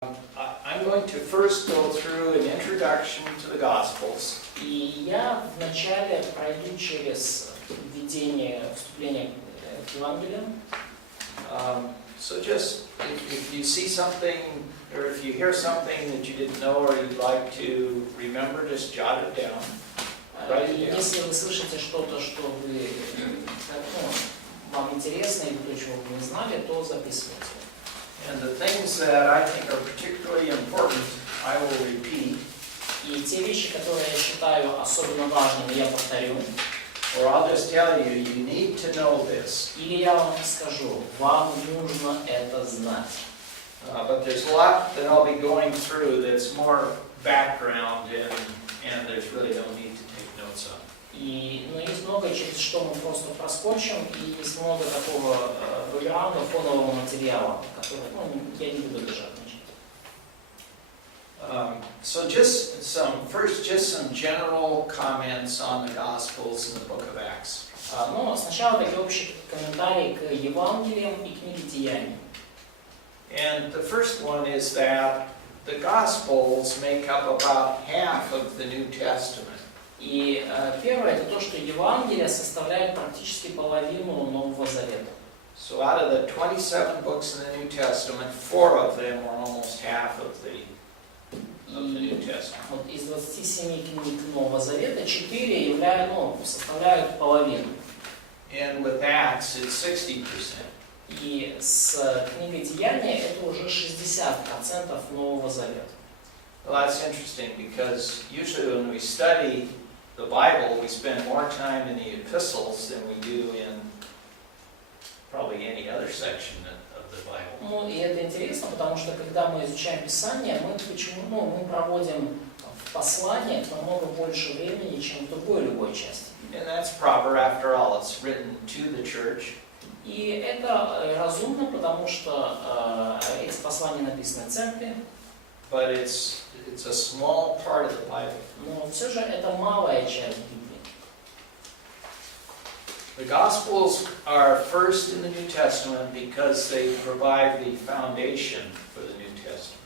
I'm going to first go through an introduction to the Gospels. И я вначале пройду через вступление к Евангелиям. So just, if you see something, or if you hear something that you didn't know or you'd like to remember, just jot it down. Write it down. Если вы слышите что-то, что вы, вам интересно или то, чего вы не знали, то записывайте. And the things that I think are particularly important, I will repeat. И те вещи, которые я считаю особенно важными, я повторю. Or I'll just tell you, you need to know this. Или я вам скажу, вам нужно это знать. But there's a lot that I'll be going through that's more background, and there's really no need to take notes on. Но есть много, через что мы просто проскочим, и есть много такого бэкграунда, фонового материала, который я не буду бежать. So just some general comments on the Gospels and the book of Acts. Но сначала такие общие комментарии к Евангелиям и книге Деяний. And the first one is that the Gospels make up about half of the New Testament. И первое это то, что Евангелие составляет практически половину Нового Завета. So out of the 27 books in the New Testament, 4 of them are almost half of the New Testament. Вот из 27 книг Нового Завета 4 составляют половину. And with Acts, it's 60%. И с книгой Деяния это уже 60% Нового Завета. Well, that's interesting because usually when we study the Bible, we spend more time in the epistles than we do in probably any other section of the Bible. И это интересно, потому что когда мы изучаем Писание, мы проводим в посланиях намного больше времени, чем в другой любой части. And that's proper, after all, it's written to the church. И это разумно, потому что эти послания написаны церкви. But it's a small part of the Bible. Но все же это малая часть Библии. The Gospels are first in the New Testament because they provide the foundation for the New Testament.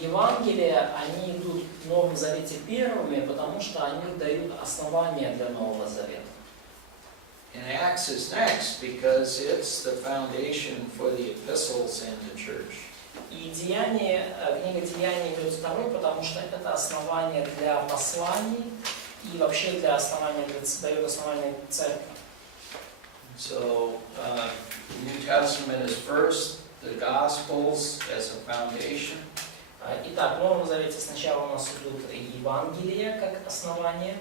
Евангелия, они идут в Новом Завете первыми, потому что они дают основания для Нового Завета. And Acts is next because it's the foundation for the epistles and the church. И книга Деяний идет второй, потому что это основание для посланий и вообще дает основание церкви. So, the New Testament is first, the Gospels as a foundation. Итак, в Новом Завете сначала у нас идут Евангелия как основание.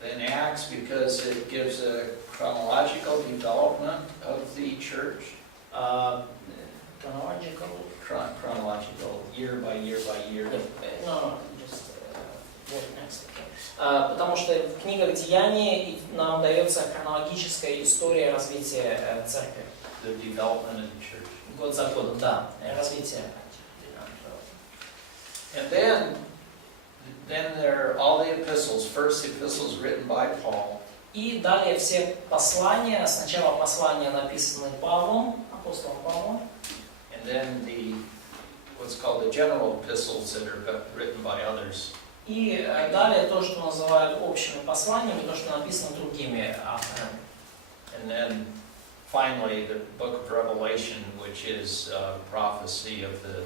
Then Acts because it gives a chronological development of the church. Chronological, year by year by year. No, just what next. Потому что в книгах Деяний нам дается хронологическая история развития церкви. The development of the church. Год за годом, да, развитие. And then there are all the epistles. First, the epistles written by Paul. И далее все послания, сначала послания написаны Павлом, апостолом Павлом. And then what's called the general epistles that are written by others. И далее то, что называют общими посланиями, то, что написано другими авторами. And then finally the book of Revelation, which is prophecy of the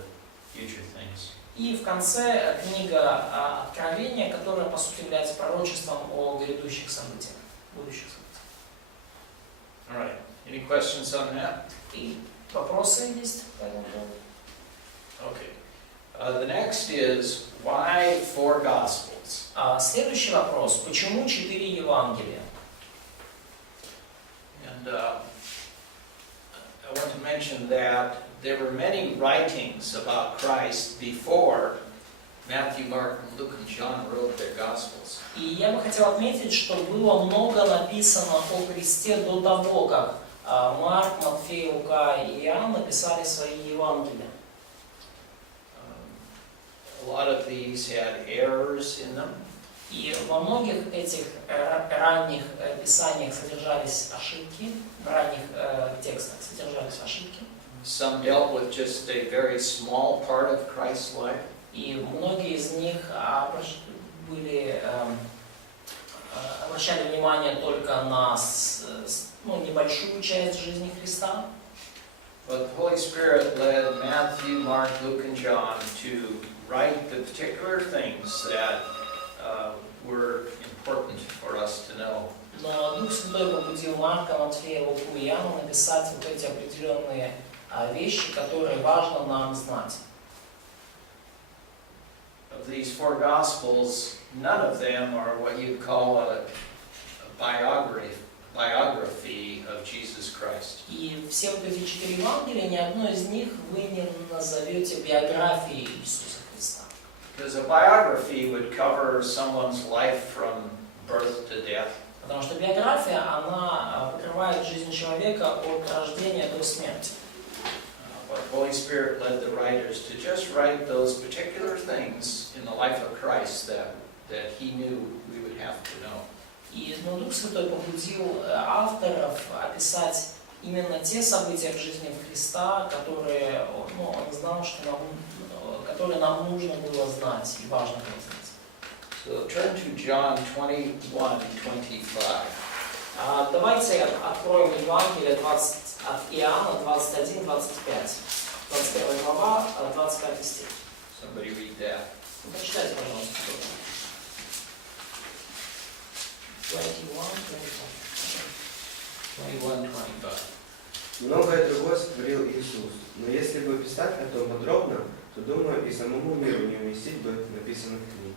future things. И в конце книга Откровения, которая по сути является пророчеством о грядущих событиях, будущих событиях. All right. Any questions on that? И вопросы есть по этому поводу? Okay. The next is why 4 Gospels? Следующий вопрос: почему 4 Евангелия? And I want to mention that there were many writings about Christ before Matthew, Mark, Luke, and John wrote their Gospels. И я бы хотел отметить, что было много написано о Христе до того, как Марк, Матфей, Лука и Иоанн написали свои Евангелия. A lot of these had errors in them. И во многих этих ранних писаниях содержались ошибки, в ранних текстах содержались ошибки. some dealt with just a very small part of Christ's life. И многие из них обращали внимание только на небольшую часть жизни Христа. But the Holy Spirit led Matthew, Mark, Luke, and John to write the particular things that were important for us to know. Но Дух Святой побудил Марка, Матфея, Луку и Иоанна написать вот эти определенные вещи, которые важно нам знать. Of these four Gospels, none of them are what you'd call a biography of Jesus Christ. И все вот эти 4 Евангелия, ни одно из них вы не назовете биографией Иисуса Христа. Because a biography would cover someone's life from birth to death. Потому что биография, она покрывает жизнь человека от рождения до смерти. But the Holy Spirit led the writers to just write those particular things in the life of Christ that He knew we would have to know. И Дух Святой побудил авторов описать именно те события в жизни Христа, которые он знал, которые нам нужно было знать и важно было знать. So turn to John 21:25. Давайте откроем Евангелие от Иоанна 21-25. 21 глава, 25 стих. Somebody read that. Прочитайте, пожалуйста. 21:25. Многое другое сотворил Иисус, но если бы писать о том подробно, то, думаю, и самому миру не уместить бы написанных книг.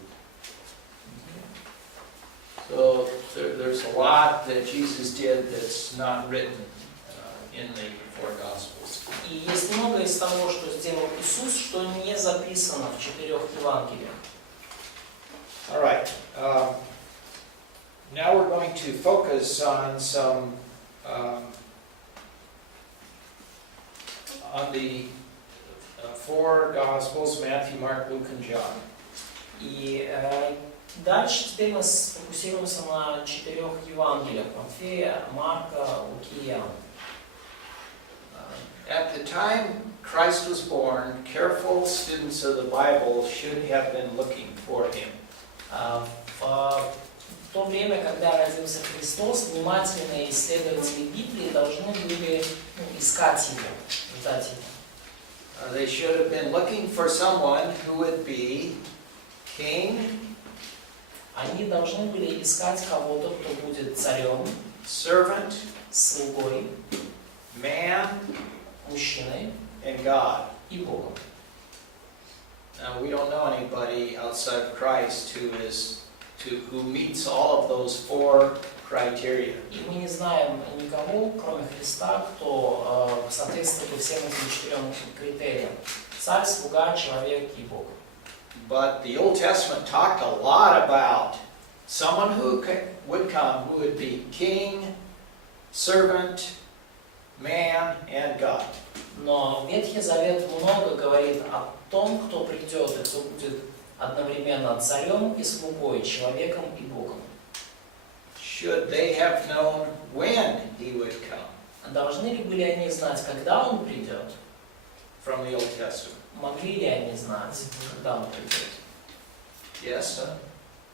So there's a lot that Jesus did that's not written in the four Gospels. И есть много из того, что сделал Иисус, что не записано в 4 Евангелиях. All right. Now we're going to focus on some on the four Gospels: Matthew, Mark, Luke, and John. И дальше теперь мы сфокусируемся на 4 Евангелиях: Матфея, Марка, Луки и Иоанна. At the time Christ was born, careful students of the Bible should have been looking for him. В то время, когда родился Христос, внимательные исследователи Библии должны были искать его, ждать его. They should have been looking for someone who would be king, Они должны были искать кого-то, кто будет царем, servant, слугой, man, мужчиной and God. и Богом. Now, we don't know anybody outside of Christ who meets all of those four criteria. И мы не знаем никого, кроме Христа, кто соответствует всем этим 4 критериям. Царь, слуга, человек и Бог. But the Old Testament talked a lot about someone who would come, who would be king, servant, man, and God. Но Ветхий Завет много говорит о том, кто придет и кто будет одновременно царем и слугой, человеком и Богом. Should they have known when he would come? Должны ли были они знать, когда он придет? From the Old Testament. Могли ли они знать, когда он придет? Yes?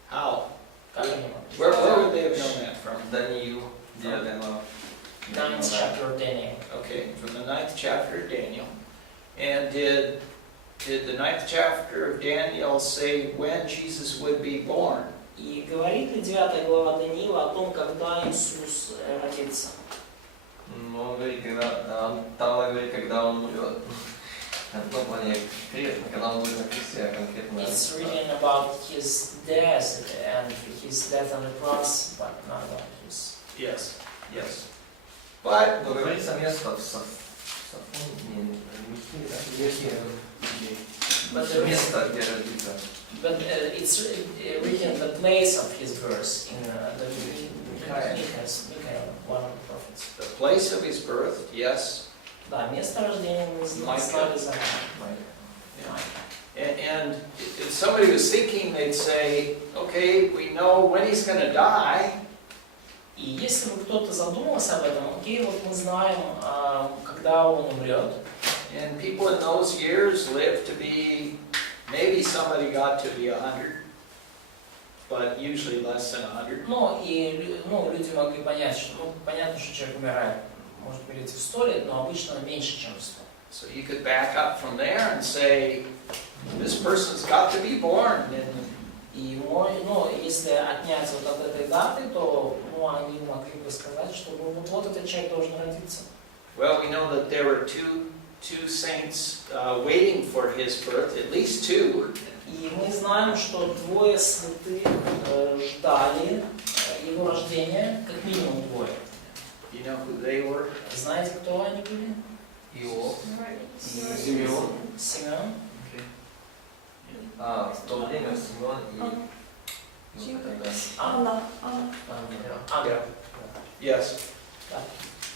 How? Как они могли? Where would they have known that from? Даниил, 9th chapter of Daniel. Okay, from the 9th chapter of Daniel. And did the 9th chapter of Daniel say when Jesus would be born? И говорит ли 9 глава Даниила о том, когда Иисус родится? Ну, он говорит, когда он умрет. Ну, конкретно, когда он будет на кресте, конкретно. It's written about his death and his death on the cross, but not about his. Yes, yes. But Но говорится место место, где родится. But it's written the place of his birth in the Micaiah, one of the prophets. the place of his birth, yes. Да, место рождения мы знали заранее. And if somebody was thinking, they'd say, okay, we know when he's going to die. И если бы кто-то задумался об этом, окей, вот мы знаем, когда он умрет. And people in those years lived to be, maybe somebody got to be 100, but usually less than 100. Ну, и люди могли понять, что, понятно, что человек умирает, может перейти в 100 лет, но обычно меньше, чем 100. So you could back up from there and say, this person's got to be born. И если отнять вот от этой даты, то они могли бы сказать, что вот этот человек должен родиться. Well, we know that there were two saints waiting for his birth, at least two. И мы знаем, что двое святых ждали его рождения, как минимум двое. You know who they were? Знаете, кто они были? Иов. Симеон. Симеон. В то время Симеон и Анна. Yes. Да.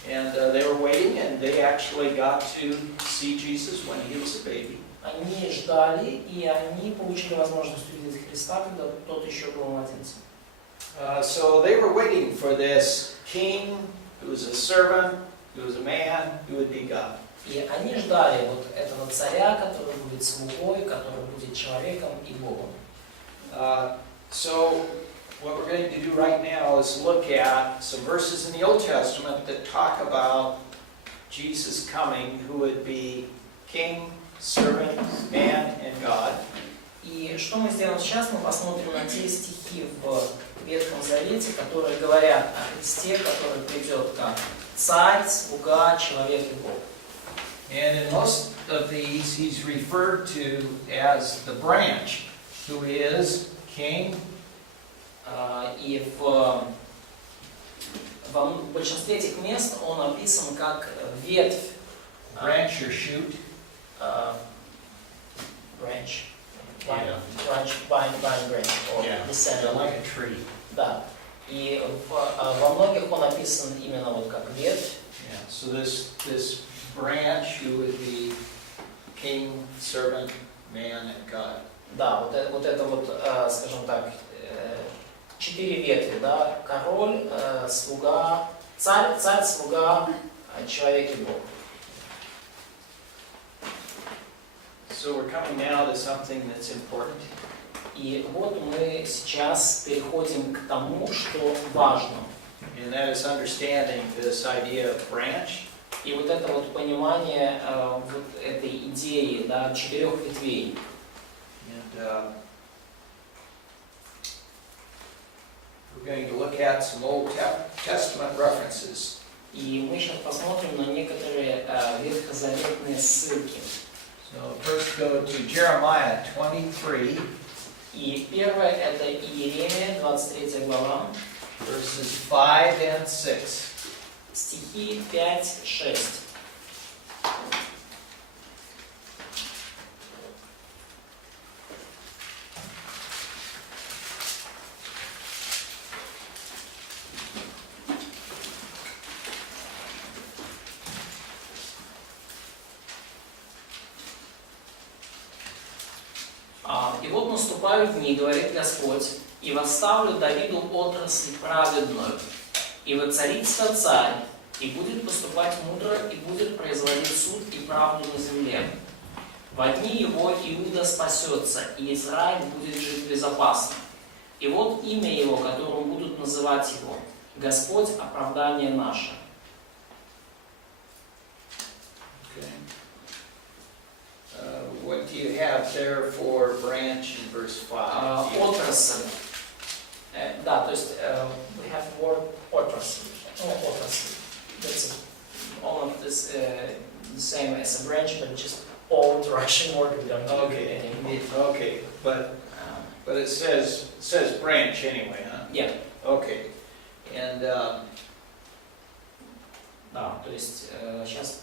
And they were waiting, and they actually got to see Jesus when he was a baby. Они ждали, и они получили возможность увидеть Христа, когда тот еще был младенцем. So they were waiting for this king who was a servant, who was a man, who would be God. И они ждали вот этого царя, который будет слугой, который будет человеком и Богом. So what we're going to do right now is look at some verses in the Old Testament that talk about Jesus coming, who would be king, servant, man, and God. И что мы сделаем сейчас? Мы посмотрим на те стихи в Ветхом Завете, которые говорят о Христе, который придет как царь, слуга, человек и Бог. And in most of these, he's referred to as the branch, who is king. И в большинстве этих мест он описан как ветвь. Branch or shoot. Branch. Yeah. Vine branch. Or descendant. Like a tree. Да. И во многих он описан именно вот как ветвь. Yeah. So this branch, who would be king, servant, man, and God. Да, вот это вот, скажем так, 4 ветви, да, король, слуга, царь, слуга, человек и Бог. So we're coming now to something that's important. И вот мы сейчас переходим к тому, что важно. And that is understanding this idea of branch. И вот это вот понимание вот этой идеи, да, 4 ветвей. And we're going to look at some Old Testament references. И мы сейчас посмотрим на некоторые ветхозаветные ссылки. So first go to Jeremiah 23. И первое это Иеремия, 23 глава, Verses 5 and 6. стихи 5-6. И вот наступают дни, говорит Господь, и восставлю Давиду отрасль праведную, и воцарится царь, и будет поступать мудро, и будет производить суд и правду на земле. Во дни его Иуда спасется, и Израиль будет жить безопасно. И вот имя его, которым будут называть его, Господь оправдание наше. What do you have there for branch in verse 5? Отрасль. Да, то есть we have word отрасль. Отрасль. That's almost the same as a branch, but just old Russian word we don't know anymore. Okay, but it says branch anyway, huh? Yeah. Okay, and Да, то есть сейчас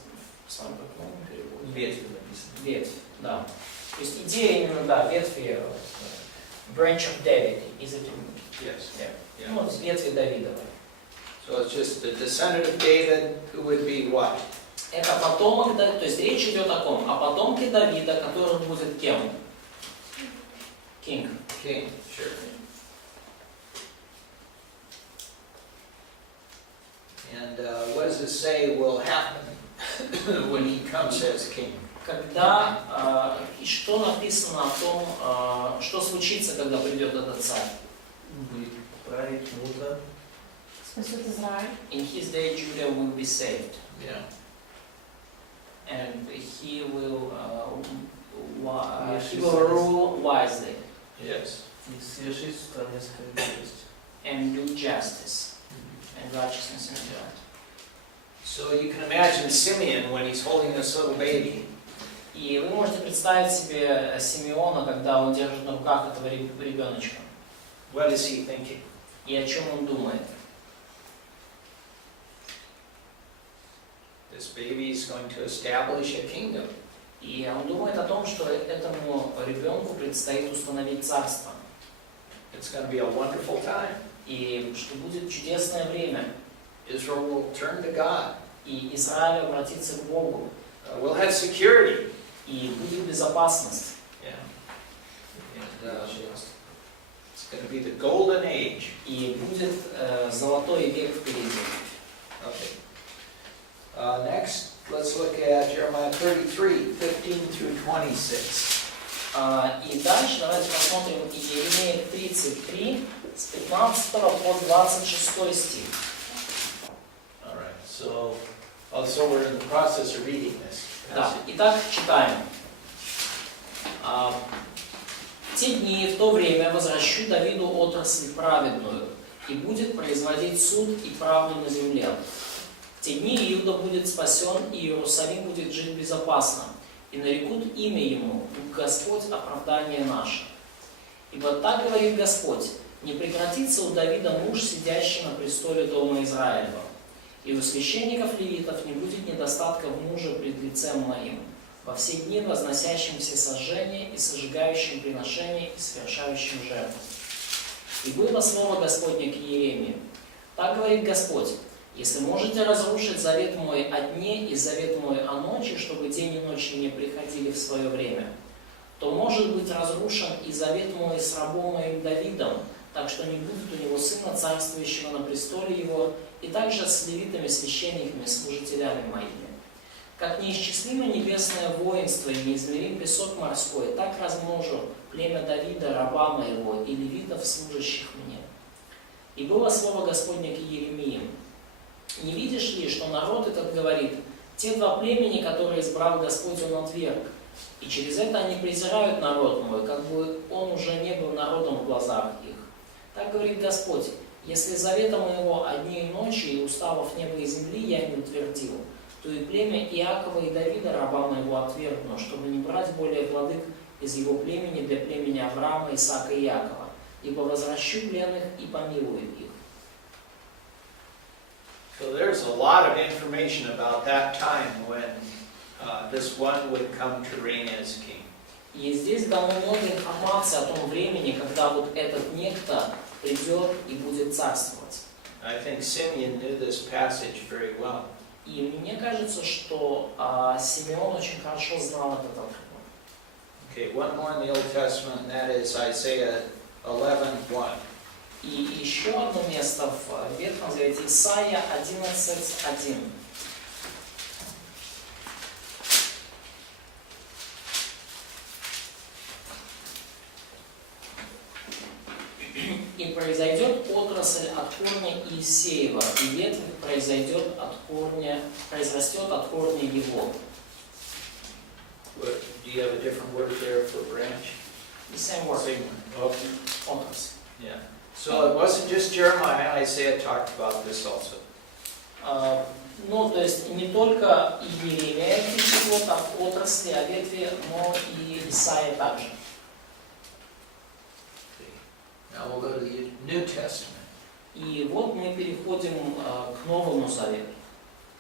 с вами по-моему переводим. ветвь написано. Ветвь, да. То есть идея именно, да, ветви, branch of David, is it? Yes. Yeah. Ну, с ветви Давидовой. So it's just the descendant of David, who would be what? Это потомок, то есть речь идет о ком? О потомке Давида, который будет кем? King. King, sure. And what does it say will happen when he comes as king. Когда, и что написано о том, что случится, когда придет этот царь. Будет править мудро. Спасет Израиль. In his day Judah will be saved. Yeah. And he will rule wisely Yes. И совершит в стране справедливость. and do justice and righteousness and judgment. So you can imagine Simeon when he's holding this little baby. И вы можете представить себе Симеона, когда он держит на руках этого ребеночка. What is he thinking? И о чем он думает? This baby is going to establish a kingdom. И он думает о том, что этому ребенку предстоит установить царство. It's going to be a wonderful time. И что будет чудесное время. Israel will turn to God. И Израиль обратится к Богу. We'll have security. И будет безопасность. Yeah. And it's going to be the golden age. И будет золотой век впереди. Okay. Next, let's look at Jeremiah 33, 15 through 26. И дальше давайте посмотрим Иеремия 33 с 15 по 26 стих. All right. So we're in the process of reading this. Да, итак, читаем. «В те дни и в то время возвращу Давиду отрасль праведную, и будет производить суд и правду на земле. В те дни Иуда будет спасен, и Иерусалим будет жить безопасно, и нарекут имя ему, Господь оправдание наше. Ибо так говорит Господь, не прекратится у Давида муж, сидящий на престоле дома Израилева, и у священников левитов не будет недостатка в муже пред лицем моим, во все дни возносящим все сожжения и сожигающим приношения и совершающим жертвы. И было слово Господне к Иеремии. Так говорит Господь, если можете разрушить завет мой о дне и завет мой о ночи, чтобы день и ночь не приходили в свое время, то может быть разрушен и завет мой с рабом моим Давидом, так что не будет у него сына, царствующего на престоле его, и также с левитами, священниками, служителями моими. Как неисчислимо небесное воинство и неизмерим песок морской, так размножу племя Давида, раба моего, и левитов, служащих мне. И было слово Господне к Иеремии. Не видишь ли, что народ этот говорит, те два племени, которые избрал Господь, он отверг, и через это они презирают народ мой, как бы он уже не был народом в глазах их. Так говорит Господь, если завета моего о дне и ночи и уставов неба и земли я не утвердил, то и племя Иакова и Давида, раба моего, отвергну, чтобы не брать более владык из его племени для племени Авраама, Исаака и Иакова, ибо возвращу пленных и помилую их». So there's a lot of information about that time when this one would come to reign as king. И здесь дано много информации о том времени, когда вот этот некто придет и будет царствовать. I think Simeon knew this passage very well. И мне кажется, что Симеон очень хорошо знал этот отрывок. Okay, one more in the Old Testament, and that is Isaiah 11:1. И еще одно место в Ветхом Завете, Исайя 11:1. «И произойдет отрасль от корня Иисеева, и ветвь произрастет от корня его». Do you have a different word there for branch? The same word. Same one. Okay. Отрасль. Yeah. So it wasn't just Jeremiah. Isaiah talked about this also. Ну, то есть не только Иеремия пишет вот об отрасли, о ветви, но и Исаия также. Now we'll go to the New Testament. И вот мы переходим к Новому Завету.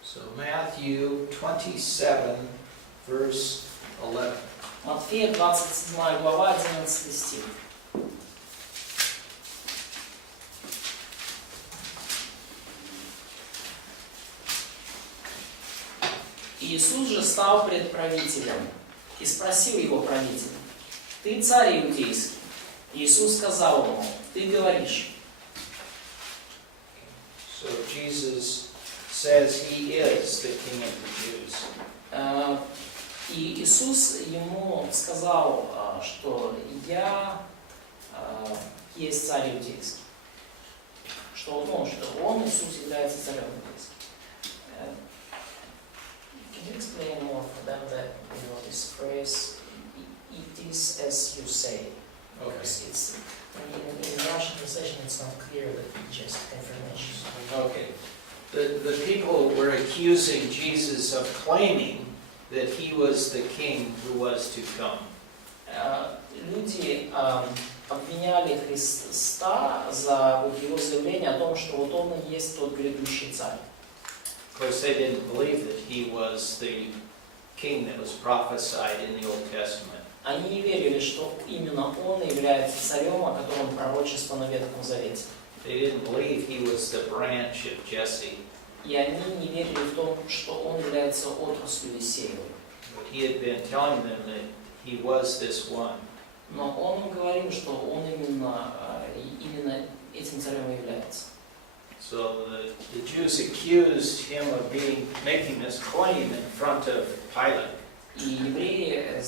So Matthew 27, verse 11. Матфея 27 глава, 11 стих. Иисус же стал пред правителем и спросил его правитель: «Ты царь иудейский?» Иисус сказал ему: «Ты говоришь». So Jesus says he is the King of the Jews. И Иисус ему сказал, что я есть царь иудейский. Что он, Иисус, является царем иудейским. Can you explain more for them that this phrase, it is as you say? Okay. It's, in Russian translation it's not clear that it's just confirmation. Okay. The people were accusing Jesus of claiming that he was the king who was to come. Люди обвиняли Христа за его заявление о том, что вот он и есть тот грядущий царь. Of course, they didn't believe that he was the king that was prophesied in the Old Testament. Они не верили, что именно он является царем, о котором пророчество на Ветхом Завете. They didn't believe he was the branch of Jesse. И они не верили в том, что он является отраслью Исеевой. But he had been telling them that he was this one. Но он им говорил, что он именно этим царем является. So the Jews accused him of making this claim in front of Pilate. И евреи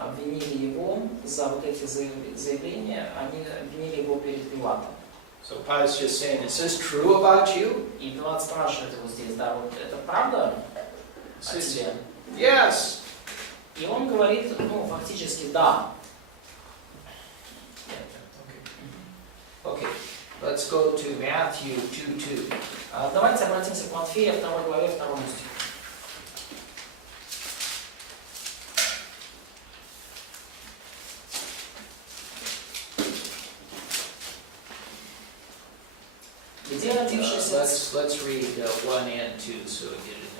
обвинили его за вот эти заявления, они обвинили его перед Пилатом. So Pilate's just saying, is this true about you? И Пилат спрашивает его здесь, да, вот это правда о тебе? Yes. И он говорит, фактически да. Okay, let's go to Matthew 2:2. Давайте обратимся к Матфея, 2 главе, 2 стиху. Где родившийся... Let's read 1 and 2 so we get it.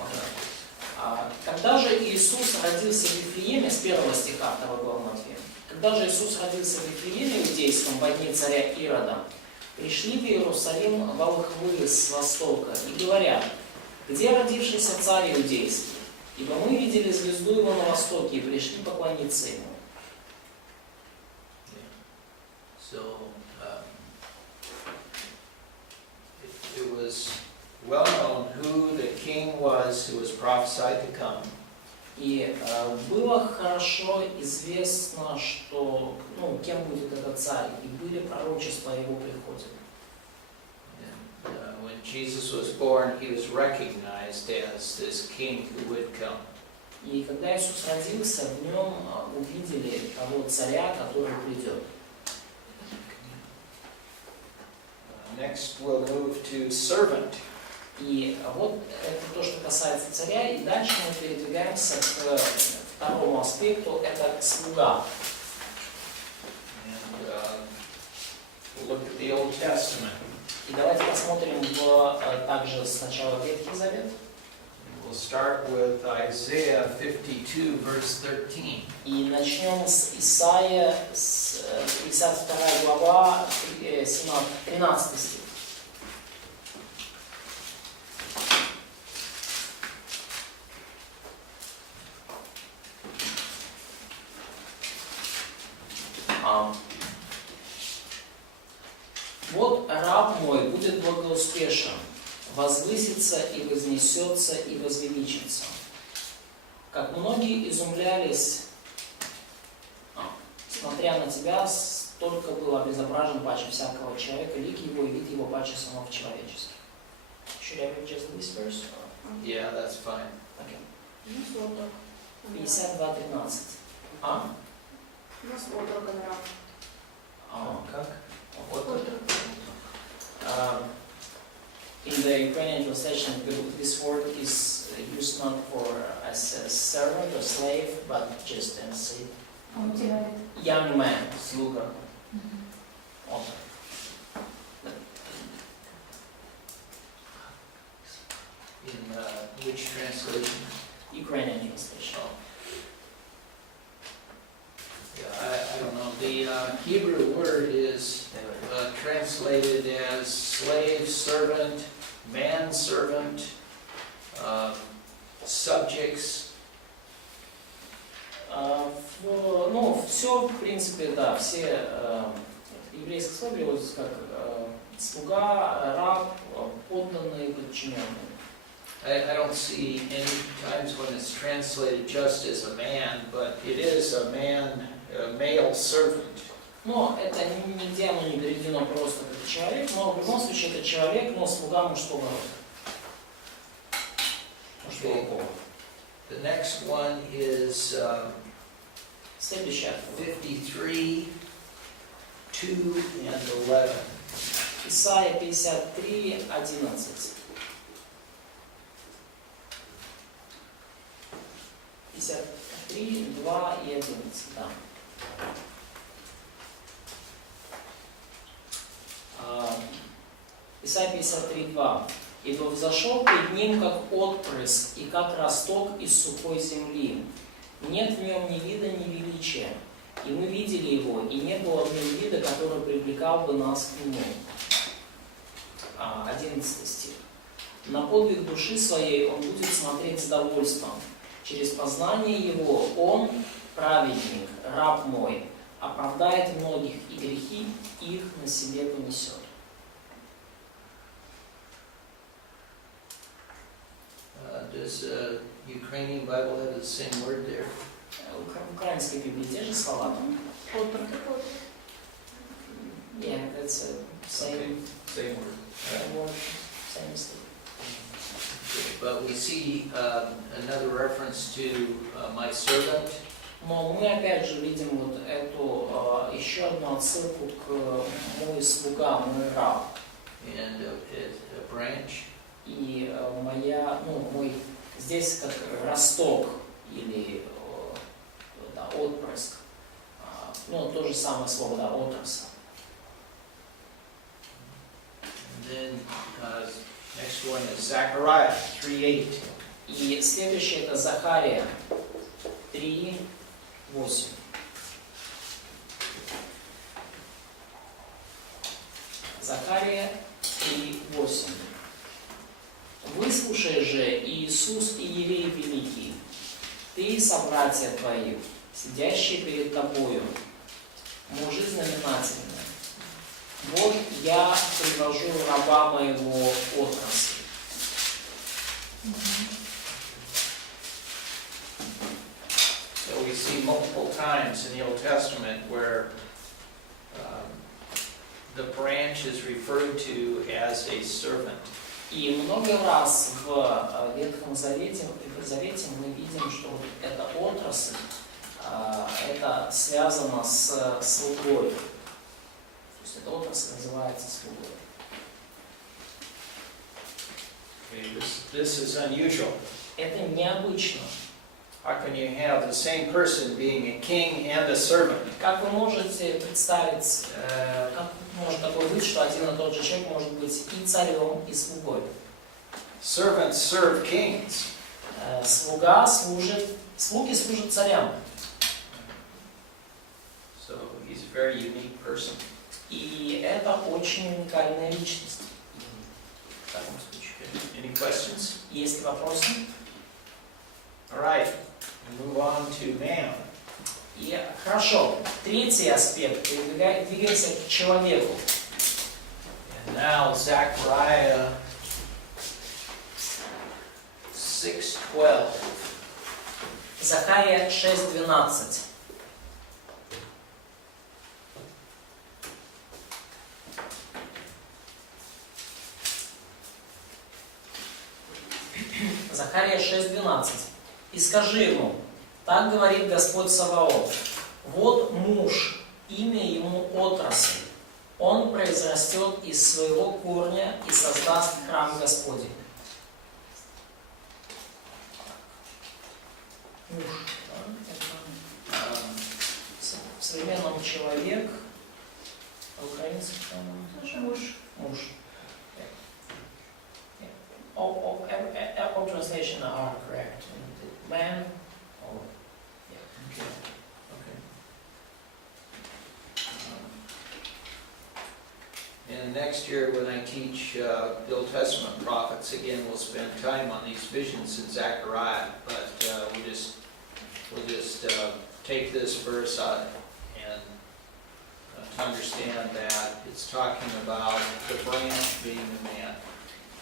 Когда же Иисус родился в Вифлееме, с 1 стиха 2 главы Матфея, когда же Иисус родился в Вифлееме иудейском во дни царя Ирода, пришли в Иерусалим волхвы с востока и говорят, где родившийся царь иудейский? Ибо мы видели звезду его на востоке и пришли поклониться ему. So, it was well known who the king was who was prophesied to come. И было хорошо известно, что, кем будет этот царь, и были пророчества о его приходе. And, when Jesus was born, he was recognized as this king who would come. И когда Иисус родился, в нем увидели того царя, который придет. Next, we'll move to servant. И вот это то, что касается царя, и дальше мы передвигаемся к второму аспекту, это слуга. And we'll look at the Old Testament. И давайте посмотрим также сначала Ветхий Завет. We'll start with Isaiah 52, verse 13. И начнем с Исаия, с 52 глава, 13 стих. Вот раб мой будет благоуспешен, возвысится и вознесется и возвеличится. Как многие изумлялись, смотря на тебя, столько был обезображен паче всякого человека, лик его и вид его паче сынов человеческих. Should I read just this verse? Yeah, that's fine. Okay. У нас отрок. 52:13. У нас отрок нрав. Как? Отрок. In the Ukrainian translation, this word is used not for as a servant or slave, but just as А у тебя a young man, слуга. In which translation? Ukrainian translation. Yeah, I don't know. The Hebrew word is translated as slave, servant, manservant, subjects. Все, в принципе, да, все еврейское слово переводится как слуга, раб, подданный, подчиненный. I don't see any times when it's translated just as a man, but it is a man, a male servant. Но это нигде оно не переведено просто как человек, но в любом случае это человек, но слуга мужского рода. Мужского пола. The next one is Следующее. 53, 2 and 11. Исайя 53, 11. 53, 2 и 11, да. Исайя 53, 2. «Ибо взошел пред ним, как отпрыск, и как росток из сухой земли. Нет в нем ни вида, ни величия. И мы видели его, и не было в нем вида, который привлекал бы нас к нему». 11 стих. «На подвиг души своей он будет смотреть с довольством. Через познание его он, праведник, раб мой, оправдает многих, и грехи их на себе понесет». Does Ukrainian Bible have the same word there? В украинской Библии те же слова там. Yeah, that's the same, Same word. same word, same step. But we see another reference to my servant. Но мы опять же видим вот эту еще одну отсылку к мой слуга, мой раб. And a branch. И моя, мой, здесь как росток или да, отпрыск. То же самое слово, да, отрасль. And then next one is Zechariah 3:8. И следующее это Захария 3:8. Захария 3:8. «Выслушай же, Иисус Иерей Великий, ты и собратья твои, сидящие перед тобою, мужи знаменательные. Вот я привожу раба моего отрасли». So we see multiple times in the Old Testament where the branch is referred to as a servant. И много раз в Ветхом Завете, мы видим, что вот эта отрасль, это связано с слугой. То есть эта отрасль называется слугой. Okay, this is unusual. Это необычно. How can you have the same person being a king and a servant? Как вы можете представить, как может такое быть, что один и тот же человек может быть и царем, и слугой? Servants serve kings. Слуги служат царям. So he's a very unique person. И это очень уникальная личность. В таком случае. Any questions? Есть ли вопросы? All right, we move on to man. И хорошо. Третий аспект. Двигаемся к человеку. And now Zechariah 6:12. Захария 6:12. Захария 6:12. «И скажи ему, так говорит Господь Саваоф, вот муж, имя ему отрасль, он произрастет из своего корня и создаст храм Господень». Муж, да, это в современном человек, а украинский там Муж. муж. All translations are correct. Man, or yeah. Okay. And next year, when I teach the Old Testament prophets, again, we'll spend time on these visions in Zechariah. But we'll just take this verse out and to understand that it's talking about the branch being the man.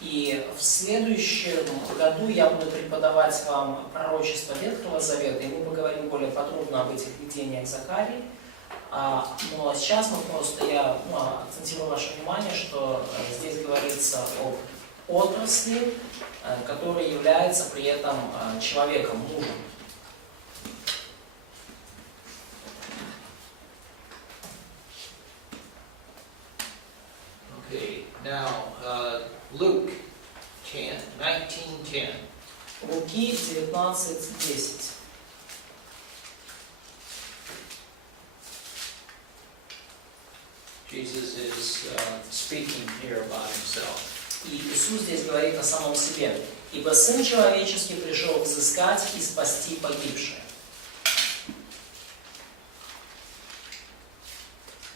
И в следующем году я буду преподавать вам пророчество Ветхого Завета, и мы поговорим более подробно об этих видениях Захарии. Но сейчас я акцентирую ваше внимание, что здесь говорится об отрасли, которая является при этом человеком, мужем. Okay, now, Luke 19:10. Луки 19:10. Jesus is speaking here about himself. И Иисус здесь говорит о самом себе. «Ибо Сын Человеческий пришел взыскать и спасти погибшие».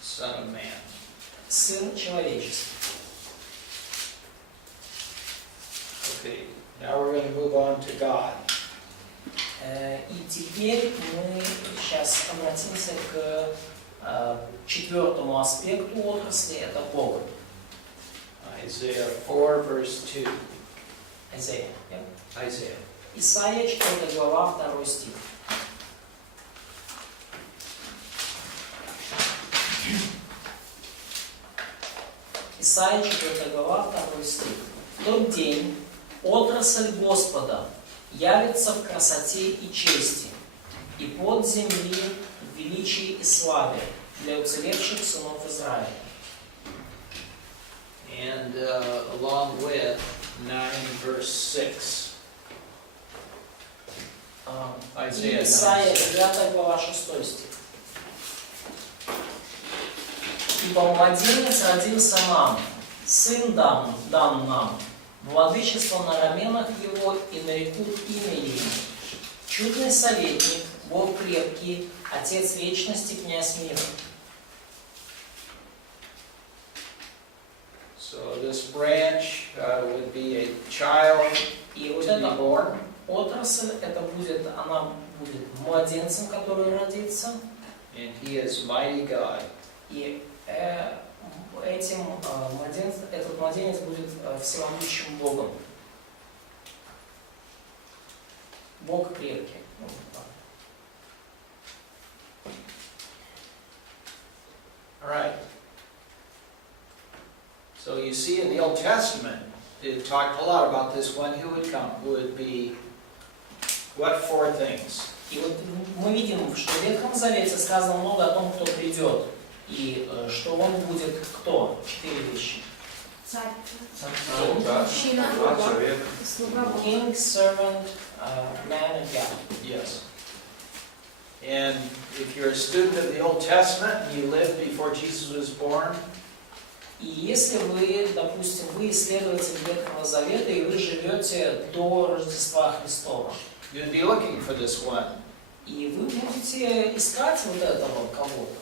Son of Man. Сын Человеческий. Okay, now we're going to move on to God. И теперь мы сейчас обратимся к четвертому аспекту отрасли, это Бог. Isaiah 4, verse 2. Isaiah. Isaiah. Исайя, 4 глава, 2 стих. Исайя, 4 глава, 2 стих. В тот день отрасль Господа явится в красоте и чести, и плод земли в величии и славе для уцелевших сынов Израиля. And along with 9, verse 6. Isaiah 9, Исайя, 6. 9 глава, 6 стих. Ибо младенец родился нам, сын дан нам, владычество на раменах его, и нарекут имя ему. Чудный советник, Бог крепкий, Отец вечности, князь мира. So this branch would be a child И вот to be эта born. отрасль, она будет младенцем, который родится, And he is mighty God. и этот младенец будет всемогущим Богом. Бог крепкий. All right. So you see in the Old Testament, it talked a lot about this one who would come, who would be what 4 things? И вот мы видим, что в Ветхом Завете сказано много о том, кто придет, и что он будет кто? 4 вещи. Царь. Мужчина, человек. Слуга Бога. King, servant, man and God. Yes. And if you're a student of the Old Testament and you lived before Jesus was born, И если вы, допустим, вы исследователь Ветхого Завета, и вы живете до Рождества Христова, you'd be looking for this one. и вы будете искать вот этого кого-то,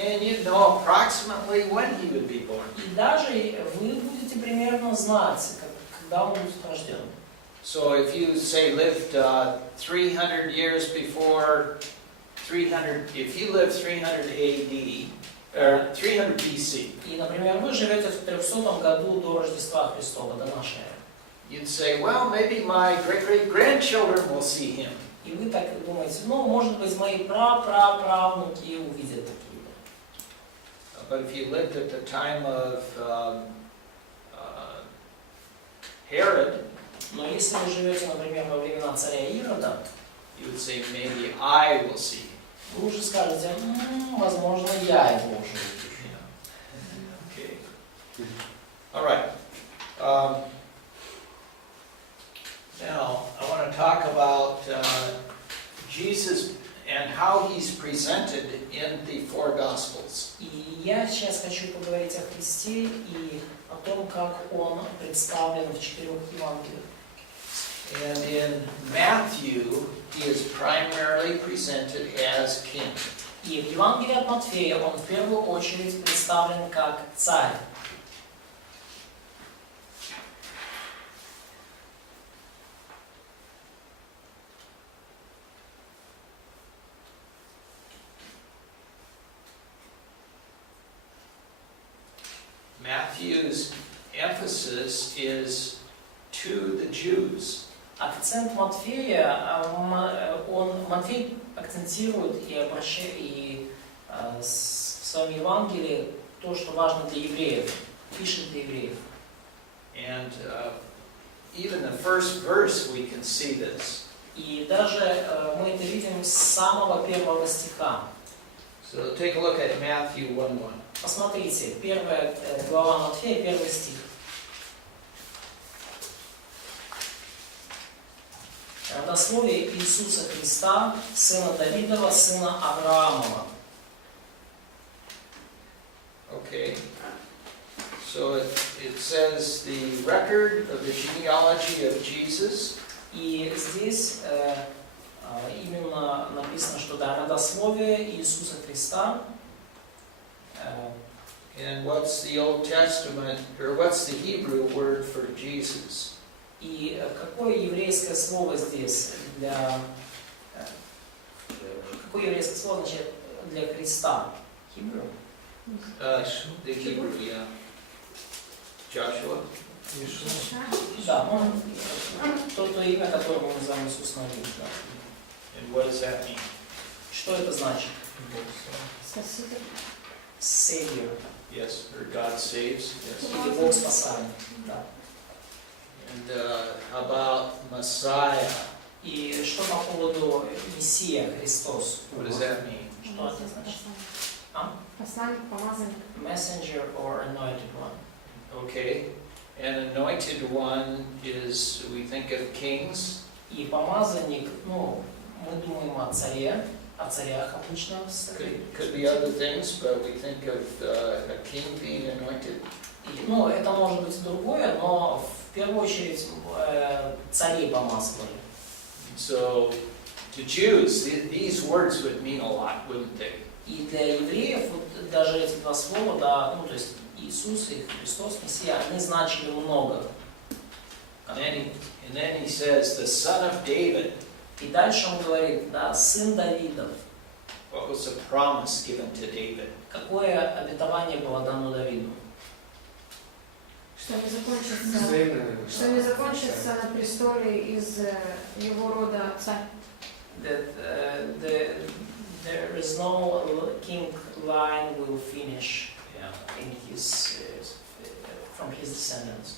And you'd know approximately when he would be born. и даже вы будете примерно знать, когда он будет рожден. So if you say lived 300 years before 300, if you lived 300 AD, or 300 BC, И, например, вы живете в 300 году до Рождества Христова, до нашей эры. you'd say, well, maybe my great-great-grandchildren will see him. И вы так думаете, ну, может быть, мои пра-пра-правнуки увидят такие. But if you lived at the time of Herod, Но если вы живете, например, во времена царя Ирода, you would say, maybe I will see him. вы уже скажете, возможно, я его уже увижу. Okay. All right. Now, I want to talk about Jesus and how he's presented in the 4 Gospels. И я сейчас хочу поговорить о Христе и о том, как он представлен в 4 Евангелиях. And in Matthew, he is primarily presented as king. И в Евангелии от Матфея он в первую очередь представлен как царь. Matthew's emphasis emphasis is to the Jews. Акцент Матфея, Матфей акцентирует в своем Евангелии то, что важно для евреев, пишет для евреев. And even the first verse we can see this. И даже мы это видим с самого первого стиха. So take a look at Matthew 1:1. Посмотрите, первая глава Матфея, первый стих. Родословие Иисуса Христа, сына Давидова, сына Авраамова. Okay. So it says the record of the genealogy of Jesus. И здесь именно написано, что да, родословие Иисуса Христа. And what's the Old Testament, or what's the Hebrew word for Jesus? И какое еврейское слово здесь для... Какое еврейское слово значит для Христа? Hebrew? The Hebrew, yeah. Joshua? Да, то имя, которое мы называем Иисус Навин. Да. And what does that mean? Что это значит? Спасибо. Savior. Yes, or God saves. Yes. Или Бог спасает. Да. And how about Messiah? И что по поводу Мессия, Христос? What does that mean? Что это значит? А? Посланник, помазанник. Messenger or anointed one. Okay. And anointed one is, we think of kings. И помазанник, мы думаем о царе, о царях обычно. Could be other things, but we think of a king being anointed. Это может быть другое, но в первую очередь царей помазывали. So, to Jews, these words would mean a lot, wouldn't they? И для евреев вот даже эти два слова, да, то есть Иисус и Христос, Мессия, они значили много. And then he says, the son of David. И дальше он говорит, да, сын Давидов. What was the promise given to David? Какое обетование было дано Давиду? Что не закончится на престоле из его рода царь. That there is no king line will finish in his from his descendants.